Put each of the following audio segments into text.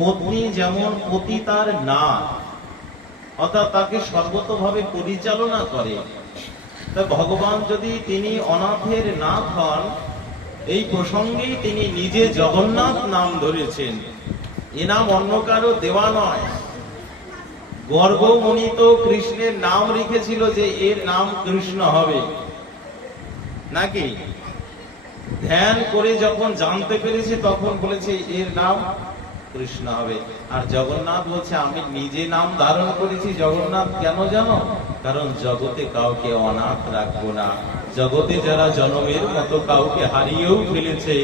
পত্নী যেমন পতি তার নাথ, অর্থাৎ তাকে সর্বতভাবে পরিচালনা করে। তা ভগবান যদি তিনি অনাথের নাথ হন, এই প্রসঙ্গেই তিনি নিজে জগন্নাথ নাম ধরেছেন। এ নাম অন্য কারো দেওয়া নয়। গর্গমুনি তো কৃষ্ণের নাম রেখেছিল যে এর নাম কৃষ্ণ হবে, নাকি? ধ্যান করে যখন জানতে পেরেছে তখন বলেছে এর নাম কৃষ্ণ হবে। আর জগন্নাথ বলছে আমি নিজে নাম ধারণ করেছি জগন্নাথ। কেন জানো? কারণ জগতে কাউকে অনাথ রাখবো না। জগতে যারা জনমের মতো কাউকে হারিয়েও ফেলেছে,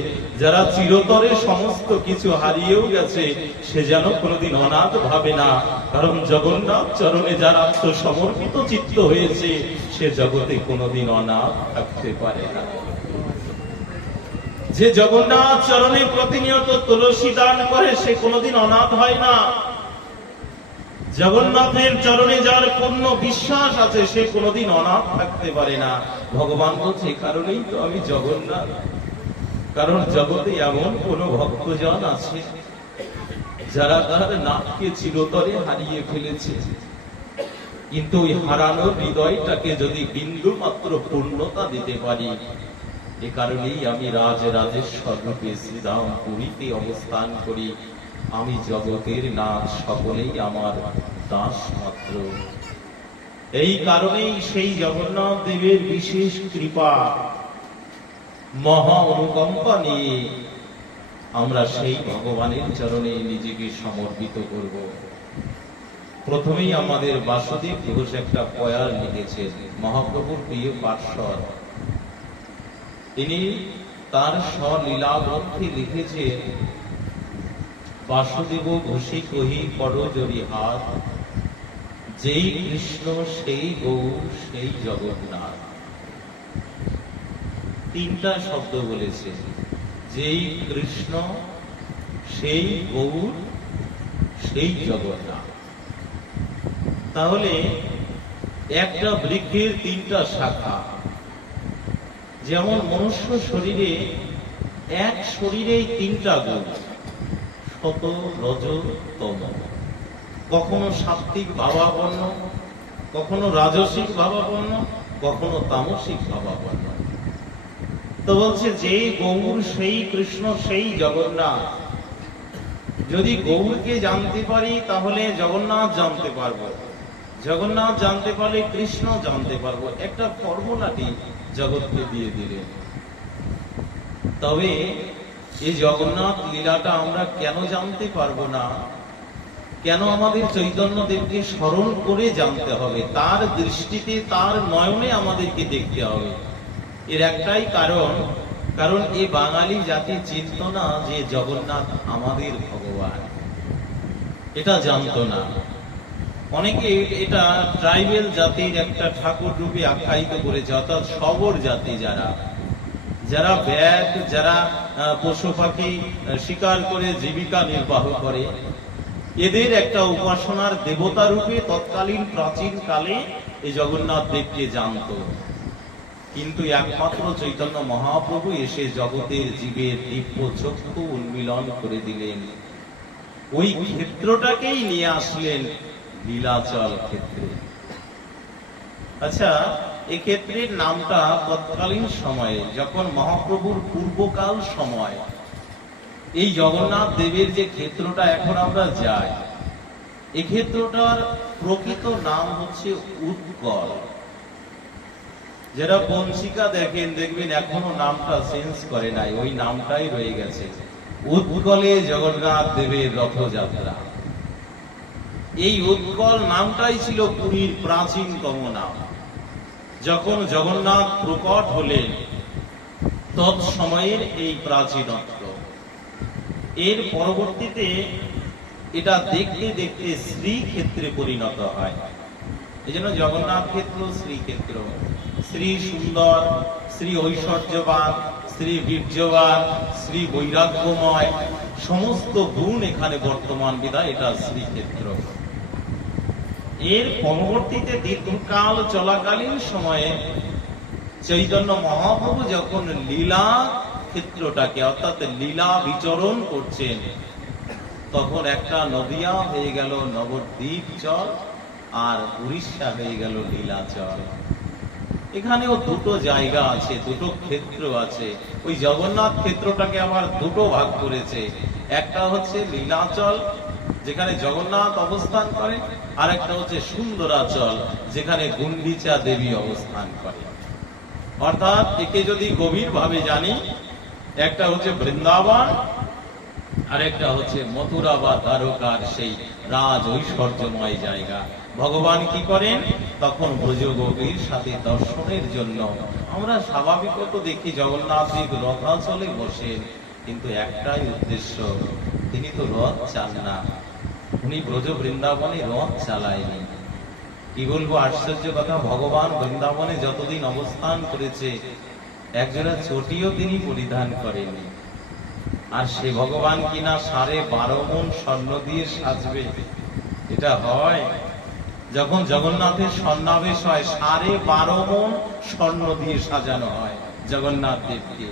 যারা চিরতরে সমস্ত কিছু হারিয়েও গেছে, সে যেন কোনোদিন অনাথ ভাবে না। কারণ জগন্নাথ চরণে যারা আত্মসমর্পিত চিত্ত হয়েছে, সে জগতে কোনোদিন অনাথ থাকতে পারে না। যে জগন্নাথ চরণে প্রতিনিয়ত তুলসী দান করে, সে কোনোদিন অনাথ হয় না। জগন্নাথের চরণে যার পূর্ণ বিশ্বাস আছে, সে কোনোদিন অনাথ থাকতে পারে না। ভগবান বলছে কারণেই তো আমি জগন্নাথ। কারণ জগতে এমন কোন ভক্তজন আছে যারা তার নাথকে চিরতরে হারিয়ে ফেলেছে, কিন্তু ওই হারানোর হৃদয়টাকে যদি বিন্দু মাত্র পূর্ণতা দিতে পারি, এ কারণেই আমি রাজরাজেশ্বর রূপে শ্রীধাম পুরীতে অবস্থান করি। আমি জগতের নাথ, সকলেই আমার দাস মাত্র। এই কারণেই সেই জগন্নাথ দেবের বিশেষ কৃপা, মহা অনুকম্পা নিয়ে আমরা সেই ভগবানের চরণে নিজেকে সমর্পিত করব। প্রথমেই আমাদের বাসুদেব ঘোষ একটা পয়ার লিখেছেন, মহাপ্রভুর প্রিয় পার্শ্বদ। তিনি তার স্বলীলা গ্রন্থে লিখেছেন, বাসুদেব ঘোষী কহি করো যদি হাত, যেই কৃষ্ণ সেই গৌর সেই জগন্নাথ। তিনটা শব্দ বলেছে, যেই কৃষ্ণ সেই গৌর সেই জগন্নাথ। তাহলে একটা বৃক্ষের তিনটা শাখা। যেমন মনুষ্য শরীরে এক শরীরেই তিনটা গুণ, সত রজ তম। কখনো সাত্ত্বিক ভাবাপন্ন, কখনো রাজসিক ভাবাপন্ন, কখনো তামসিক ভাবাপন্ন। তো বলছে যেই গৌর সেই কৃষ্ণ সেই জগন্নাথ। যদি গৌরকে জানতে পারি তাহলে জগন্নাথ জানতে পারবো, জগন্নাথ জানতে পারলে কৃষ্ণ জানতে পারবো। একটা ফর্মুলাটি জগৎকে দিয়ে দিলেন। তবে এই জগন্নাথ লীলাটা আমরা কেন জানতে পারবো না? কেন আমাদের চৈতন্য দেবকে স্মরণ করে জানতে হবে? তার দৃষ্টিতে, তার নয়নে আমাদেরকে দেখতে হবে। এর একটাই কারণ, কারণ এই বাঙালি জাতি চিনত না যে জগন্নাথ আমাদের ভগবান। এটা জানতো না। অনেকে এটা ট্রাইবেল জাতির একটা ঠাকুর রূপে আখ্যায়িত করেছে, অর্থাৎ শবর জাতি যারা যারা ব্যাগ, যারা পশু পাখি শিকার করে জীবিকা নির্বাহ করে, এদের একটা উপাসনার দেবতা রূপে তৎকালীন প্রাচীন কালে এই জগন্নাথ দেবকে জানত। কিন্তু একমাত্র চৈতন্য মহাপ্রভু এসে জগতের জীবের দিব্য চক্ষু উন্মিলন করে দিলেন। ওই ক্ষেত্রটাকেই নিয়ে আসলেন লীলাচল ক্ষেত্রে। আচ্ছা, এই ক্ষেত্রের নামটা তৎকালীন সময়ে, যখন মহাপ্রভুর পূর্বকাল সময়, এই জগন্নাথ দেবের যে ক্ষেত্রটা এখন আমরা যাই, এই ক্ষেত্রটার প্রকৃত নাম হচ্ছে উৎকল। যারা পঞ্চিকা দেখেন, দেখবেন এখনো নামটা চেঞ্জ করে নাই, ওই নামটাই রয়ে গেছে, উৎকলে জগন্নাথ দেবের রথযাত্রা। এই উৎকল নামটাই ছিল পুরীর প্রাচীনতম নাম। যখন জগন্নাথ প্রকট হলেন তৎসময়ের এই প্রাচীনত্ব। এর পরবর্তীতে এটা দেখতে দেখতে শ্রীক্ষেত্রে পরিণত হয়। এই জন্য জগন্নাথ ক্ষেত্র শ্রীক্ষেত্র। শ্রী সুন্দর, শ্রী ঐশ্বর্যবান, শ্রী বীর্যবান, শ্রী বৈরাগ্যময়, সমস্ত গুণ এখানে বর্তমান বিধায় এটা শ্রীক্ষেত্র। এর পরবর্তীতে দীর্ঘকাল চলাকালীন সময়ে চৈতন্য মহাপ্রভু যখন লীলা ক্ষেত্রটাকে, অর্থাৎ লীলা বিচরণ করছেন, তখন একটা নদিয়া হয়ে গেল নবদ্বীপ চল, আর উড়িষ্যা হয়ে গেল নীলাচল। এখানেও দুটো জায়গা আছে, দুটো ক্ষেত্র আছে। ওই জগন্নাথ ক্ষেত্রটাকে আবার দুটো ভাগ করেছে। একটা হচ্ছে নীলাচল, যেখানে জগন্নাথ অবস্থান করেন, আর একটা হচ্ছে সুন্দরাচল, যেখানে গুন্ডিচা দেবী অবস্থান করে। অর্থাৎ একে যদি গভীর ভাবে জানি, একটা হচ্ছে বৃন্দাবন, আর একটা হচ্ছে মথুরা বা দ্বারকার সেই রাজ ঐশ্বর্যময় জায়গা। ভগবান কি করেন তখন ব্রজগোপীর সাথে দর্শনের জন্য আমরা স্বাভাবিকত দেখি জগন্নাথদেব রথাচলে বসেন, কিন্তু একটাই উদ্দেশ্য, তিনি তো রথ চান না, উনি ব্রজ বৃন্দাবনে রথ চালায়নি। কি বলবো আশ্চর্য কথা, ভগবান বৃন্দাবনে যতদিন অবস্থান করেছে একজোড়া চটিও তিনি পরিধান করেনি। আর সে ভগবান কিনা 12.5 মণ স্বর্ণ দিয়ে সাজবে, এটা হয়? যখন জগন্নাথের সন্নাবেশ হয় 12.5 মণ স্বর্ণ দিয়ে সাজানো হয় জগন্নাথ দেবকে।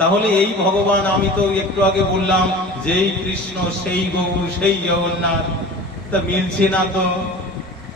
তাহলে এই ভগবান, আমি তো একটু আগে বললাম যেই কৃষ্ণ সেই গৌর সেই জগন্নাথ, তা মিলছে না তো।